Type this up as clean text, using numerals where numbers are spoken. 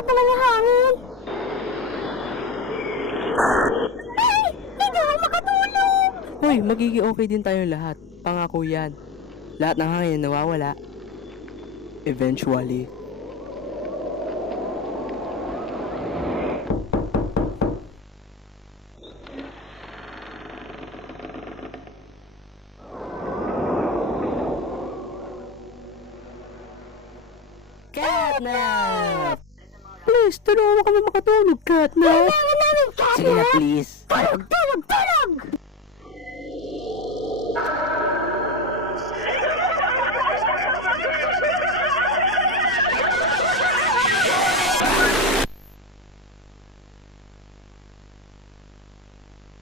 nakakatakot naman yung hangin. Ay! Hindi ako makatulog! Hoy, magiging okay din tayo lahat. Pangako yan. Lahat ng hangin nawawala. Eventually. Catnap! Please, tulungan mo kami makatulog, Catnap. Kailangan namin, Catnap! Sige na, please. Tulog, tulog, tulog!